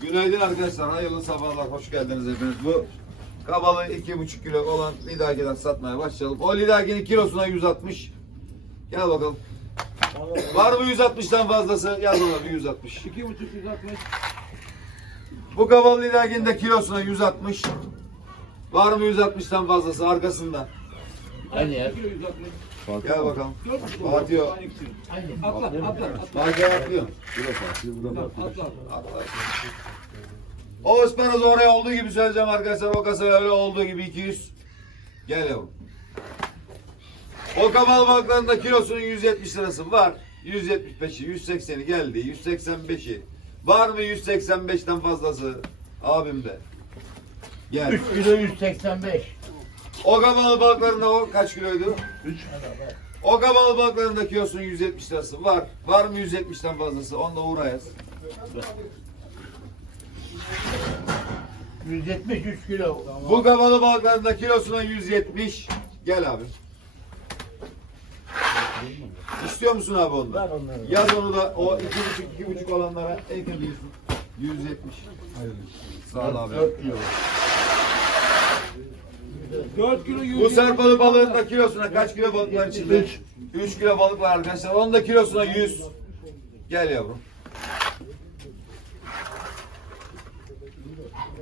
Günaydın arkadaşlar. Hayırlı sabahlar. Hoş geldiniz hepiniz. Bu kabalı 2,5 kilo olan lidaki'den satmaya başlayalım. O lidaki'nin kilosuna 160. Gel bakalım. Var mı 160'tan fazlası? Yaz ona bir 160. 2,5 160. Bu kabalı lidaki'nin de kilosuna 160. Var mı 160'tan fazlası arkasında? Aynı yer. 160. Gel bakalım. 4,5. Fatih o. Atla, atla, atla. Markaya atlıyor. Burada Fatih, burada Atla, Fatih. atla. Atla. O ısparoz oraya olduğu gibi söyleyeceğim arkadaşlar. O kasa öyle olduğu gibi 200. Gel yavrum. O kabalı balıkların da kilosunun 170 lirası var. 175'i, 180'i geldi. 185'i. Var mı 185'ten fazlası? Abim de. Gel. 3 kilo 185. O kabalı balıkların da o kaç kiloydu? 3 O kabalı balıkların da kilosunun 170 lirası var. Var mı 170'ten fazlası? Onu da uğra yaz. 173 kilo. Bu kabalı balıkların da kilosuna 170. Gel abi. İstiyor musun abi onları. Yaz onu da o iki buçuk iki buçuk olanlara ekliyorsun. 170. Sağ ol abi. 4 kilo. 4 kilo 100. Bu serpalı balığın da kilosuna kaç kilo balık var içinde? 3. 3 kilo balık var arkadaşlar. Onun da kilosuna 100. Gel yavrum.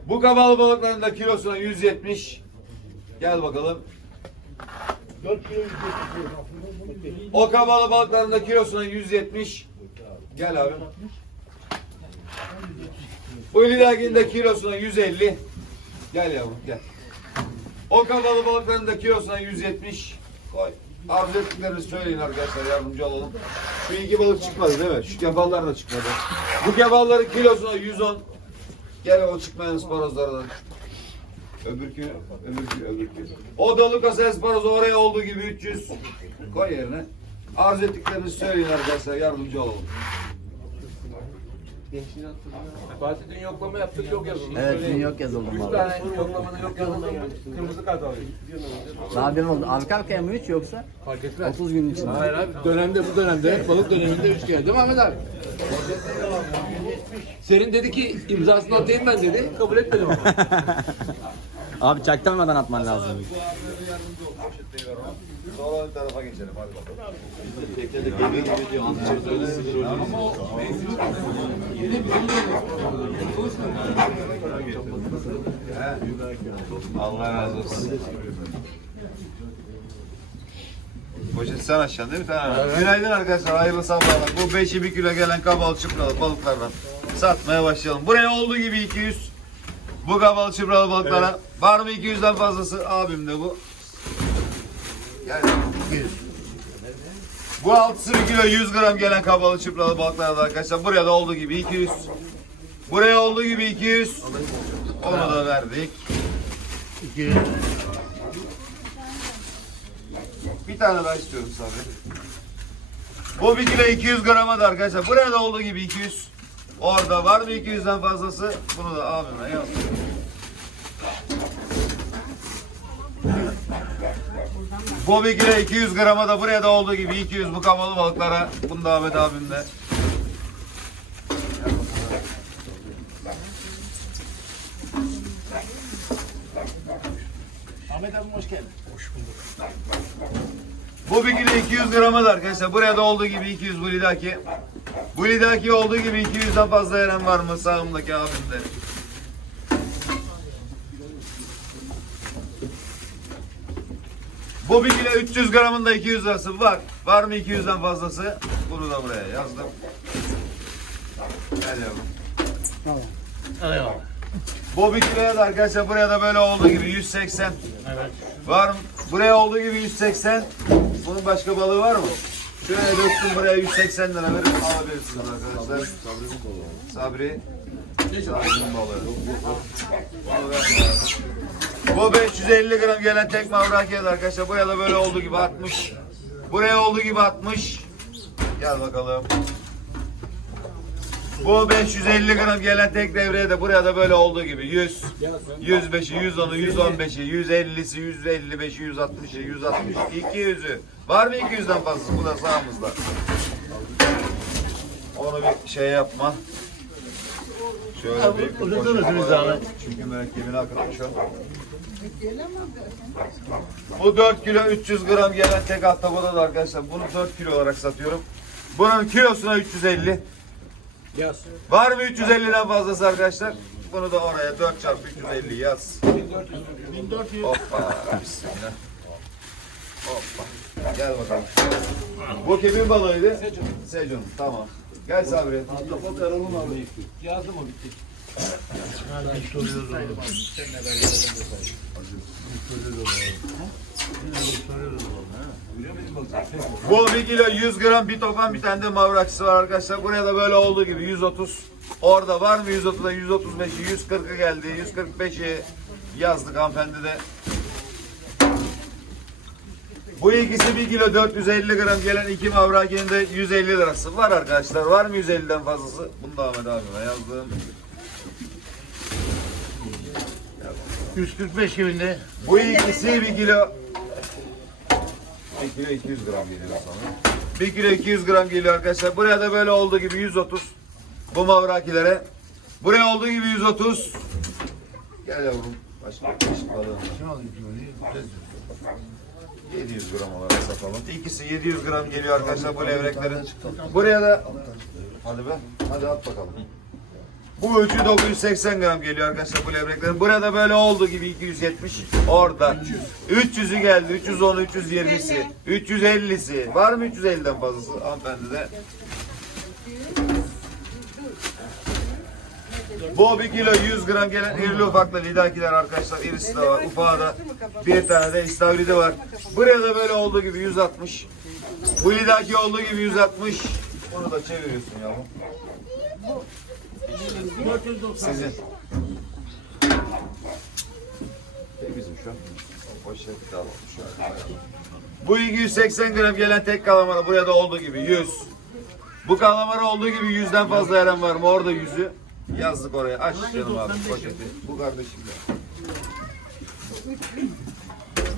Bu kabalı balıkların da kilosuna 170. Gel bakalım. 4 kilo 170. O kabalı balıkların da kilosuna 170. Gel abi. Bu lidagin de kilosuna 150. Gel yavrum gel. O kabalı balıkların da kilosuna 170. Koy. Arzu söyleyin arkadaşlar yardımcı olalım. Şu iki balık çıkmadı değil mi? Şu kefallar da çıkmadı. Bu kefalların kilosuna 110. Gel o çıkmayan ısparozları da. Öbürkü, öbürkü, öbürkü. O da Lucas Esparoz oraya olduğu gibi 300. Koy yerine. Arz ettiklerinizi söyleyin arkadaşlar yardımcı olalım. Fatih dün yoklama yaptık yok yazıldı. Evet dün yok yazıldım Üç abi. tane yoklamada yok yazıldı. Kırmızı kart alıyor. Daha bir oldu. Arka arkaya mı 3 yoksa Fark etmez. 30 gün içinde? Hayır abi dönemde bu dönemde balık döneminde üç kere değil mi Ahmet abi? Serin dedi ki imzasını atayım ben dedi. Kabul etmedim ama. Abi çaktırmadan atman lazım. Sonra tarafa geçelim hadi bakalım. Allah razı olsun. Poşet sen açacaksın değil mi? Tamam. Günaydın arkadaşlar. Hayırlı sabahlar. Bu 5'i 1 kilo gelen kabalı çıpralı balıklardan satmaya başlayalım. Buraya olduğu gibi 200. Bu kabalı çıpralı balıklara var mı 200'den fazlası? Abim de bu. Gel. 200. Bu altısı bir kilo 100 gram gelen kabalı çıpralı balıklar da arkadaşlar. Buraya da olduğu gibi 200. Buraya olduğu gibi 200. Onu da verdik. 200. Bir tane daha istiyorum Sabri. Bu bir kilo 200 grama da arkadaşlar. Buraya da olduğu gibi 200. Orada var mı 200'den fazlası? Bunu da abime yaz. Bu bir kilo 200 grama da buraya da olduğu gibi 200 bu kamalı balıklara. Bunu da Ahmet abimle. Ahmet abi hoş geldin. Bu bir kilo 200 grama da arkadaşlar. Buraya da olduğu gibi 200 bu lidaki. Bu lidaki olduğu gibi 200'den fazla veren var mı sağımdaki abimde? Bu bir kilo 300 gramın da 200 lirası var. Var mı 200'den fazlası? Bunu da buraya yazdım. Gel yavrum. Eyvallah. Bu bir kiloya da arkadaşlar buraya da böyle olduğu gibi 180. Evet. Var mı? Buraya olduğu gibi 180. Bunun başka balığı var mı? Şuraya döktüm buraya 180 lira verip alabilirsiniz arkadaşlar. Sabri. Sabri'nin balığı. Bunu ver. Bu 550 gram gelen tek mavrakiyedir arkadaşlar. Buraya da böyle olduğu gibi 60. Buraya olduğu gibi 60. Gel bakalım. Bu 550 gram gelen tek devreye de buraya da böyle olduğu gibi 100, 105'i, 110'u, 115'i, 150'si, 155'i, 160'ı, 160, 200'ü. Var mı 200'den fazlası? Bu da sağımızda. Onu bir şey yapma. Şöyle bir alalım. Çünkü mürekkebini akıtmış o. Bu 4 kilo 300 gram gelen tek ahtapota da arkadaşlar. Bunu 4 kilo olarak satıyorum. Bunun kilosuna 350. Yaz. Var mı 350'den fazlası arkadaşlar? Bunu da oraya 4 çarpı 350 yaz. 1400. Hoppa. Bismillah. Hoppa. Gel bakalım. Bu kimin balığıydı? Secun. Secun. Tamam. Gel Sabri. Ahtapot Erol'un abi. Yazdım o bitti. Bu 1 kilo 100 gram bir topan bir tane de mavrakçısı var arkadaşlar. Buraya da böyle olduğu gibi 130. Orada var mı 130'a 135'i 140'ı geldi. 145'i yazdık hanımefendi de. Bu ikisi 1 kilo 450 gram gelen iki mavrakinin de 150 lirası var arkadaşlar. Var mı 150'den fazlası? Bunu da Ahmet abime yazdım. 145 evinde. Bu ikisi 1 kilo 1 kilo 200 gram geliyor sana. 1 kilo 200 gram geliyor arkadaşlar. Buraya da böyle olduğu gibi 130. Bu mavrakilere. Buraya olduğu gibi 130. Gel yavrum. Başka bir çeşit balığı. Kim bunu? 700 gram olarak satalım. İkisi 700 gram geliyor arkadaşlar bu levreklerin. Buraya da hadi be. Hadi at bakalım. Bu ölçü 980 gram geliyor arkadaşlar bu levreklerin. Burada böyle olduğu gibi 270. Orada 300'ü geldi. 310, 320'si, 350'si. Var mı 350'den fazlası hanımefendi de? Bu bir kilo 100 gram gelen irili ufaklı lidakiler arkadaşlar. İrisi de var. Ufağı da bir tane de istavridi var. Buraya da böyle olduğu gibi 160. Bu lidaki olduğu gibi 160. Onu da çeviriyorsun yavrum. Sizin. Bizim şu an. O. Bu 280 gram gelen tek kalamara buraya da olduğu gibi 100. Bu kalamara olduğu gibi 100'den fazla eren var mı? Orada 100'ü. Yazdık oraya. Aç canım abi poşeti. Bu kardeşim de.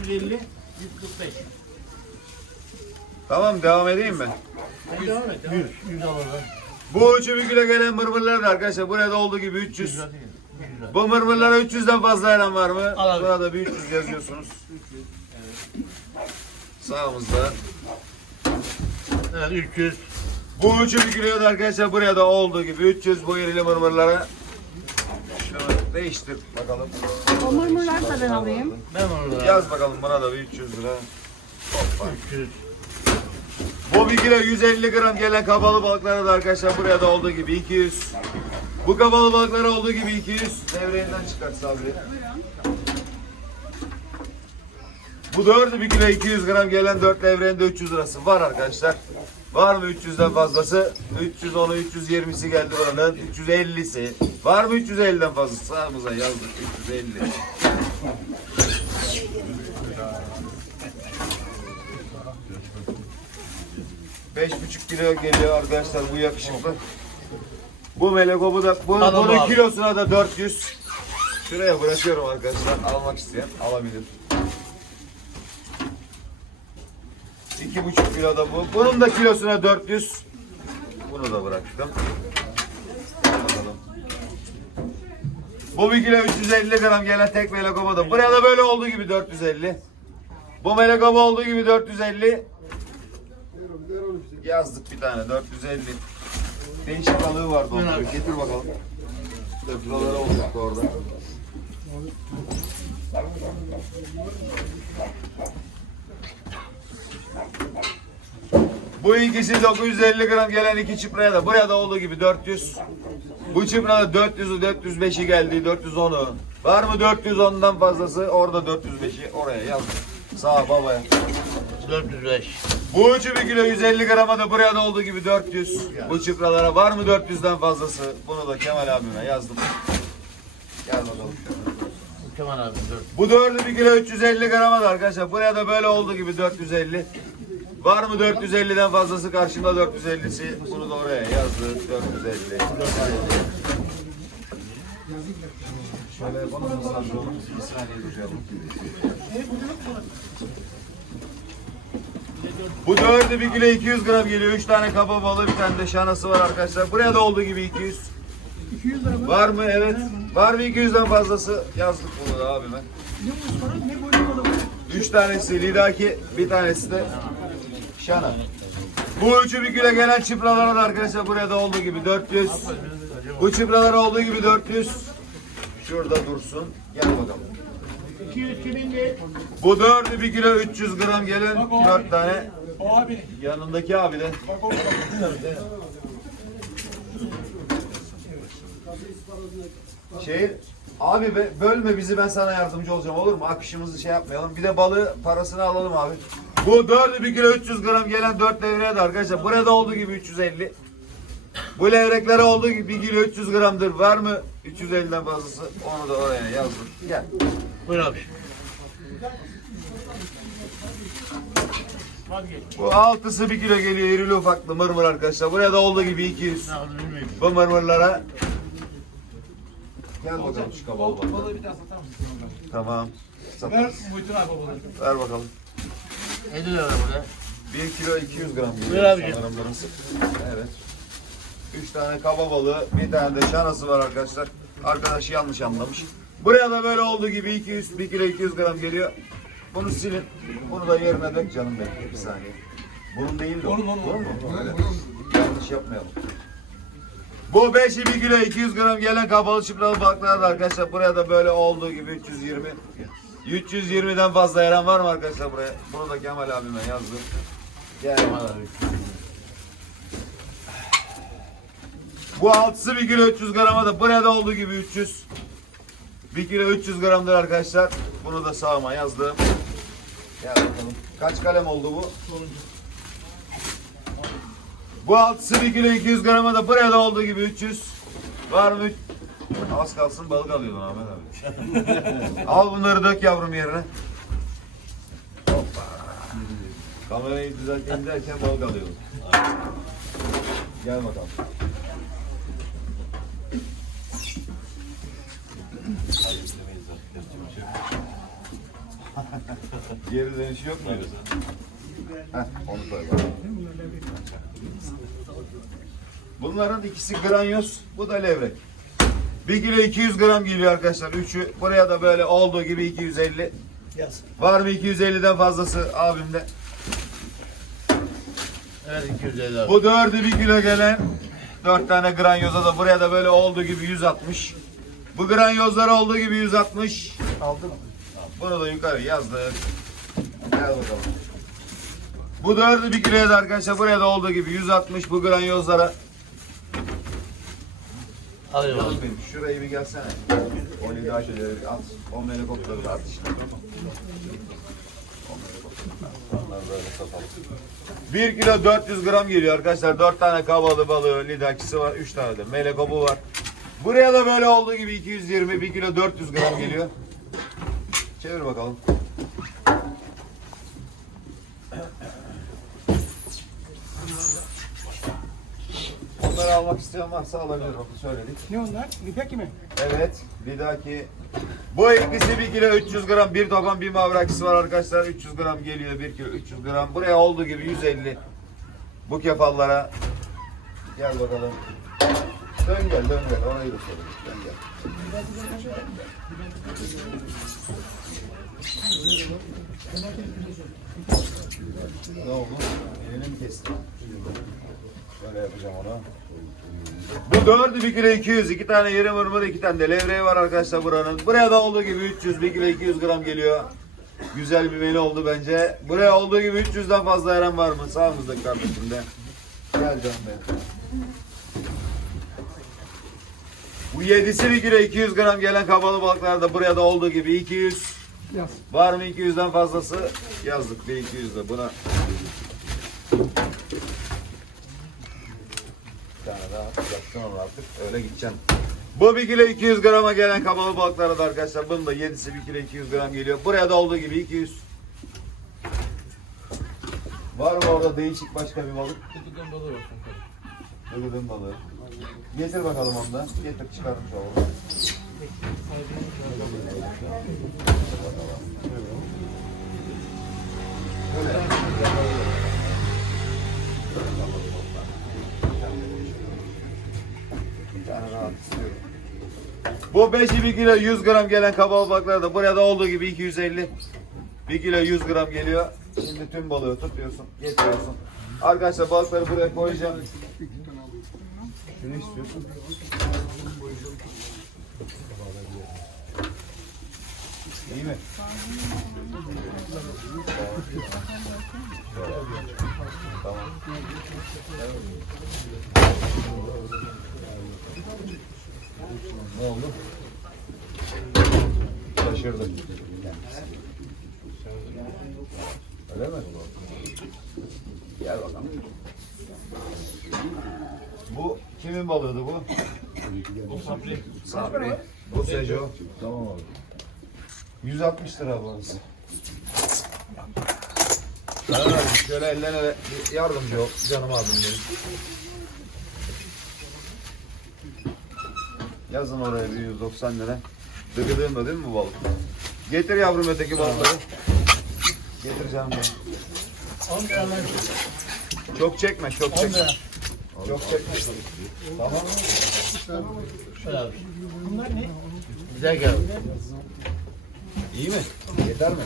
150, 145. Tamam devam edeyim mi? Sen devam et. 100, 100 alalım. Bu üçü bir kilo gelen mırmırlar da arkadaşlar. Burada olduğu gibi 300. 100 hadi. 100 hadi. Bu mırmırlara 300'den fazla eren var mı? Al abi. Burada bir 300 yazıyorsunuz. Sağımızda. Evet 300. Bu üçü bir kiloya da arkadaşlar buraya da olduğu gibi 300 bu irili mırmırlara. Şunu değiştir bakalım. O mırmırları da ben alayım. Ben onu da. Yaz bakalım buna da bir 300 lira. 300. Bu bir kilo 150 gram gelen kabalı balıklara da arkadaşlar buraya da olduğu gibi 200. Bu kabalı balıklara olduğu gibi 200. Devreyinden çıkart Sabri. Bu dördü bir kilo 200 gram gelen dört devreğinde 300 lirası var arkadaşlar. Var mı 300'den fazlası? 310'u 320'si geldi buranın. 350'si. Var mı 350'den fazlası? Sağımıza yazdık 350. Beş buçuk kilo geliyor arkadaşlar bu yakışıklı. Bu meleko bu da bu, Alın bunun abi. kilosuna da 400. Şuraya bırakıyorum arkadaşlar. Almak isteyen alabilir. İki buçuk kilo da bu. Bunun da kilosuna 400. Bunu da bıraktım. Bakalım. Bu bir kilo 350 gram gelen tek melekoma da. Buraya da böyle olduğu gibi 450. Bu melekoma olduğu gibi 450. Yazdık bir tane 450. Değişik balığı vardı onda. Getir bakalım. Döküloları olacak orada. Bu ikisi 950 gram gelen iki çıpraya da buraya da olduğu gibi 400. Bu çıprada 400'ü 405'i geldi 410'u. Var mı 410'dan fazlası? Orada 405'i oraya yazdık. Sağ babaya. 405. Bu üçü bir kilo 150 grama da buraya da olduğu gibi 400. Bu çıpralara var mı 400'den fazlası? Bunu da Kemal abime yazdım. Gel bakalım. Kemal abi 4. Bu dördü bir kilo 350 grama da arkadaşlar. Buraya da böyle olduğu gibi 450. Var mı 450'den fazlası karşımda 450'si? Bunu da oraya yazdık 450. Şöyle Sandro? Bir saniye duralım. Bu dördü bir kilo 200 gram geliyor. Üç tane kaba balığı bir tane de şanası var arkadaşlar. Buraya da olduğu gibi 200. 200 lira? Var mı? Evet. Var mı 200'den fazlası? Yazdık bunu da abime. Ne sonra ne boyun balığı? Üç tanesi lidaki, bir tanesi de şana. Bu üçü bir güle gelen çıpralara da arkadaşlar buraya da olduğu gibi 400. Bu çıpralara olduğu gibi 400. Şurada dursun. Gel bakalım. 200 kimindi? Bu dördü bir kilo 300 gram gelen dört tane. O abi. Yanındaki abi de. Bak o Şey abi be, bölme bizi ben sana yardımcı olacağım olur mu? Akışımızı şey yapmayalım. Bir de balığı parasını alalım abi. Bu dördü bir kilo 300 gram gelen dört levreye de arkadaşlar. Burada olduğu gibi 350. Bu levreklere olduğu gibi bir kilo 300 gramdır. Var mı 350'den fazlası? Onu da oraya yazdım. Gel. Buyur abi. Bu altısı bir kilo geliyor irili ufaklı mırmır arkadaşlar. Buraya da olduğu gibi 200. Ne oldu bilmiyorum. Bu mırmırlara. Gel bakalım şu satar mısın? Tamam. Ver. Muhittin abi balığı. Ver bakalım. 50 lira burada. 1 kilo 200 gram geliyor sanırım burası. Evet. 3 tane kaba balığı, bir tane de şanası var arkadaşlar. Arkadaş yanlış anlamış. Buraya da böyle olduğu gibi 200, 1 kilo 200 gram geliyor. Bunu silin. Bunu da yerine dök canım benim. Bir saniye. Bunun değil de. o. Bunun mu? Öyle. Yanlış yapmayalım. Bu 5'i 1 kilo 200 gram gelen kapalı çıpralı balıklar da arkadaşlar buraya da böyle olduğu gibi 320. 320'den fazla yaran var mı arkadaşlar buraya? Bunu da Kemal abime yazdım. Gel. Tamam abi. Bu altısı 1 kilo 300 grama da burada olduğu gibi 300. 1 kilo 300 gramdır arkadaşlar. Bunu da sağıma yazdım. Gel bakalım. Kaç kalem oldu bu? Bu altısı 1 kilo 200 grama da burada olduğu gibi 300. Var mı? Az kalsın balık alıyordun Ahmet abi. Al bunları dök yavrum yerine. Hoppa. Kamerayı düzelteyim derken balık alıyordum. Gel bakalım. Geri dönüşü yok muydu? Heh, onu koy bakalım. Bunların ikisi granyoz, bu da levrek. 1 kilo 200 gram geliyor arkadaşlar. Üçü buraya da böyle olduğu gibi 250. Yaz. Var mı 250'den fazlası abimde? Evet 250 abi. Bu dördü bir kilo gelen dört tane granyoza da buraya da böyle olduğu gibi 160. Bu granyozlar olduğu gibi 160. Aldın mı? Bunu da yukarı yazdık. Gel bakalım. Bu dördü bir kiloya da arkadaşlar buraya da olduğu gibi 160 bu granyozlara. Alıyorum abi. Şurayı bir gelsene. O lidaşeleri bir at. O helikopteri de at işte. 1 kilo 400 gram geliyor arkadaşlar. 4 tane kavalı balığı, lidakisi var. 3 tane de melekobu var. Buraya da böyle olduğu gibi 220, 1 kilo 400 gram geliyor. Çevir bakalım. Onları almak isteyen varsa alabilir. Onu söyledik. Ne onlar? Lipek mi? Evet, lidaki. Bu ikisi 1 kilo 300 gram, bir topan bir mavrakisi var arkadaşlar. 300 gram geliyor, 1 kilo 300 gram. Buraya olduğu gibi 150. Bu kefallara. Gel bakalım. Dön gel, dön gel. Orayı da. Dön gel. Ne oldu? Elini mi kestin? Böyle yapacağım onu. Bu dördü bir kilo 200. iki tane yeri mırmır, iki tane de levreği var arkadaşlar buranın. Buraya da olduğu gibi 300, bir kilo 200 gram geliyor. Güzel bir menü oldu bence. Buraya olduğu gibi 300'den fazla yaran var mı? Sağımızdaki kardeşimde. Gel canım benim. Bu yedisi bir kilo 200 gram gelen kabalı balıklar da buraya da olduğu gibi 200. Yaz. Var mı 200'den fazlası? Yazdık bir 200 de buna. Bir tane daha yapacaksın onu artık. Öyle gideceksin. Bu 1 kilo 200 grama gelen kabalı balıklara da arkadaşlar bunun da 7'si 1 kilo 200 gram geliyor. Buraya da olduğu gibi 200. Var mı orada değişik başka bir balık? Kutudan balığı var. Öldürdüm balığı. Getir bakalım onu da. Getir çıkarmış olalım. Bu 5'i 1 kilo 100 gram gelen kabalı balıklar da buraya da olduğu gibi 250. 1 kilo 100 gram geliyor. Şimdi tüm balığı tutuyorsun, getiriyorsun. Arkadaşlar balıkları buraya koyacağım. Şunu istiyorsun. İyi. Ne oldu? Şaşırdım. Öyle mi? Bu kimin balığıydı bu? Sabri. Bu Sejo. Tamam abi. 160 lira arası. Sana verdim. Şöyle de bir yardımcı ol. Canım abim benim. Yazın oraya bir 190 lira. Dıgıdığın da değil mi bu balık? Getir yavrum öteki balıkları. Getir canım benim. 10 lira. Çok çekme, çok 10 çekme. lira. Çok çekme. Tamam. Ver abi. Bunlar ne? Güzel geldi. İyi mi? Yeter mi?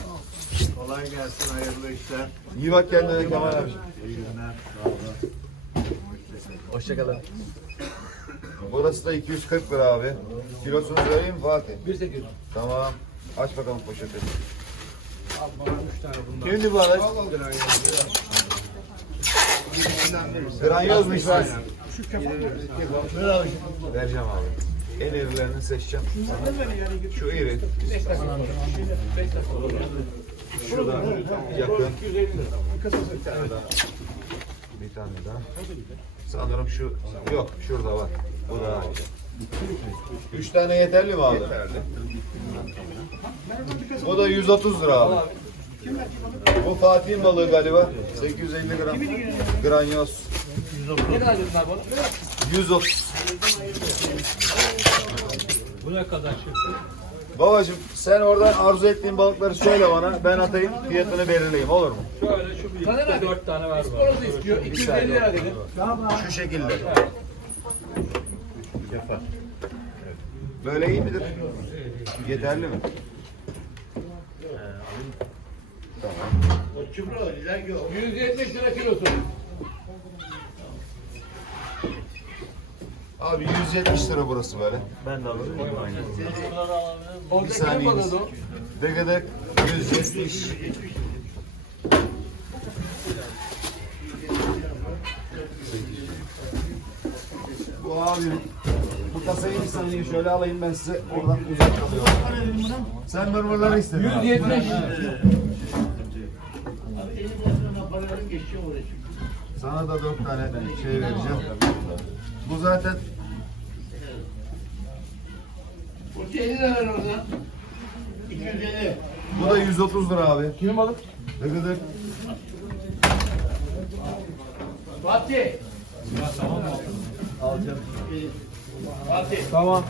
Kolay gelsin, hayırlı işler. İyi bak kendine Kemal abi. İyi günler. Sağ olun. Hoşçakalın. Burası da 240 lira abi. Kilosunu söyleyeyim mi Fatih? 1.8. Tamam. Aç bakalım poşeti. Şimdi bu arada Granyoz mu ver abi. Vereceğim abi. En irilerini seçeceğim. Şu iri. Şu da yakın. Bir tane daha. Bir tane daha. Sanırım şu yok şurada var. Bu da Üç tane yeterli mi abi? Yeterli. Bu da 130 lira abi. Bu Fatih'in balığı galiba. 850 gram. Granyoz. Ne kadar abi onu? 130. Bu ne kadar şey? Babacım sen oradan arzu ettiğin balıkları söyle bana. Ben atayım fiyatını belirleyeyim olur mu? Şöyle şu bir. Sana ne? 4 tane var. Ispanozu istiyor. 250 lira dedi. Şu şekilde. Böyle iyi midir? Yeterli mi? O çubru güzel ki o. 170 lira kilosu. Abi 170 lira burası böyle. Bir Oradaki ne saniye. balığı o? Dıgıdık 170. Bu abi bu kasayı bir saniye şöyle alayım ben size oradan uzak kalıyorum. Sen mırmırları istedin abi. 170. Sana da dört tane şey vereceğim. Bu zaten Bu 50 lira ver oradan. 250. bu da 130 lira abi. Kimin balık? Dıgıdık. Fatih. Fatih. Tamam.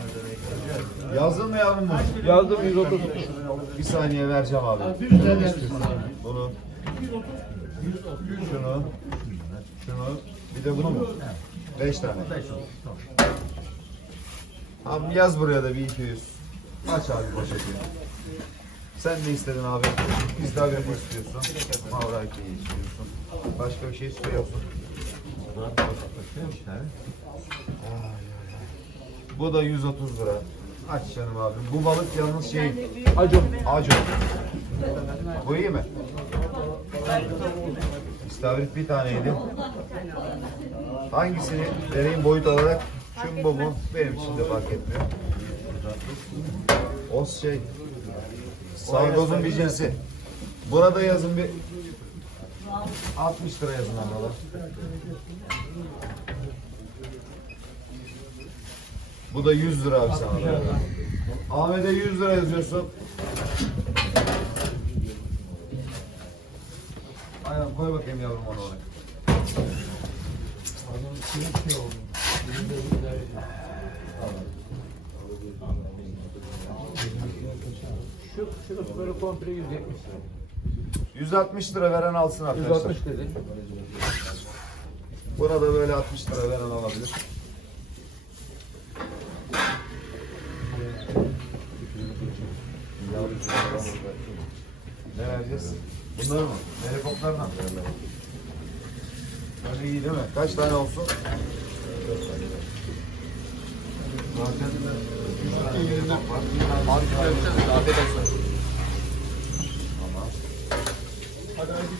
Yazdın mı yavrum bunu? Yazdım 130. Bir saniye vereceğim abi. Bunu. Şunu. Şunu. Bir de bunu mu? Beş tane. Abi yaz buraya da bir 200. Aç abi poşeti. Sen ne istedin abi? İstavrit istiyorsun. Mavraki istiyorsun. Başka bir şey istiyor musun? Bu da 130 lira. Aç canım abi. Bu balık yalnız şey Acun. acı. Bu iyi mi? İstavrit bir taneydi. Hangisini vereyim boyut olarak? Şu bu mu? Benim için de fark etmiyor. O şey. Sargozun bir cinsi. Burada yazın bir 60 lira yazın ablalar. Bu da 100 lira abi sana. Ahmet'e 100 lira yazıyorsun. Aynen koy bakayım yavrum onu oraya. Adam şey oldu. Şu, şu böyle komple 170 lira. 160 lira veren alsın arkadaşlar. 160 dedi. Buna da böyle 60 lira veren alabilir. Ne vereceğiz? Bunları mı? Helikopterden. Böyle iyi değil mi? Kaç tane olsun? Zaten bir tane var. Afiyet olsun. Tamam.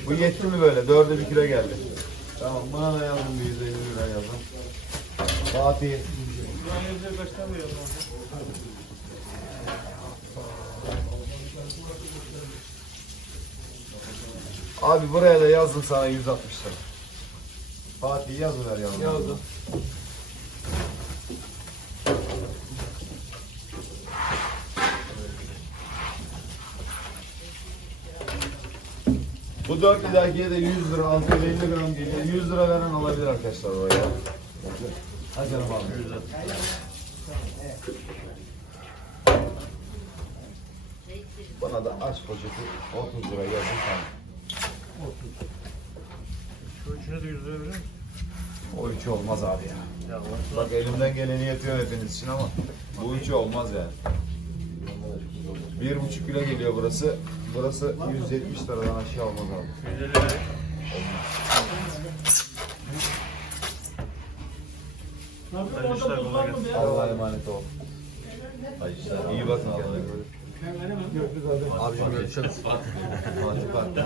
Bu yetti mi böyle? Dörde bir kilo geldi. Tamam bana da yazın bir 150 lira yazın. Fatih. Abi buraya da yazdım sana 160 lira. Fatih yazıver yazın. Yazdım. Bu 4 lidakiye de 100 lira, 650 gram geliyor. 100 lira veren alabilir arkadaşlar oraya. Hadi canım abi. Bana da aç poşeti 30 lira yazın tamam. Şu üçüne de yüz verir misin? O üçü olmaz abi ya. Ya var. Bak elimden geleni yapıyor hepiniz için ama bu üçü olmaz yani. Bir buçuk kilo geliyor burası. Burası 170 liradan aşağı olmaz abi. 150 lira. Hayırlı işler kolay gelsin. Allah'a emanet ol. İyi bakın kendinize. Abicim görüşürüz. Fatih Fatih.